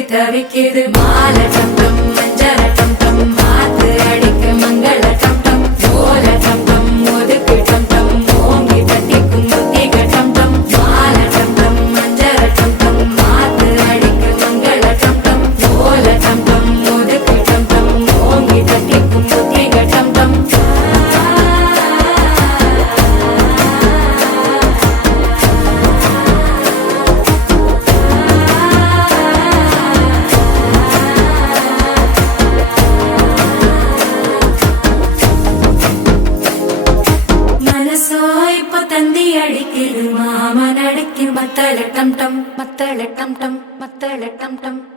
தவிக்குது மால டம் டம் மஞ்சள டம் டம் மாத்து அடிக்க மங்கள டம் டம் ஓல டம் டம் ஒதுக்கு டம் டம் ஓங்கி தட்டிக்கும் புத்திக டம் டம் மால டம் டம் மஞ்சள டம் டம் மாத்து அடிக்க மங்கள டம் டம் ஓல டம் டம் ஒதுக்கு டம் டம் ஓங்கி தட்டிக்கும் புத்திக டம் டம் தந்தி அடிக்குது மாமன் அடிக்கு மத்தள டம் டம் மத்தள டம் டம் மத்தள டம் டம்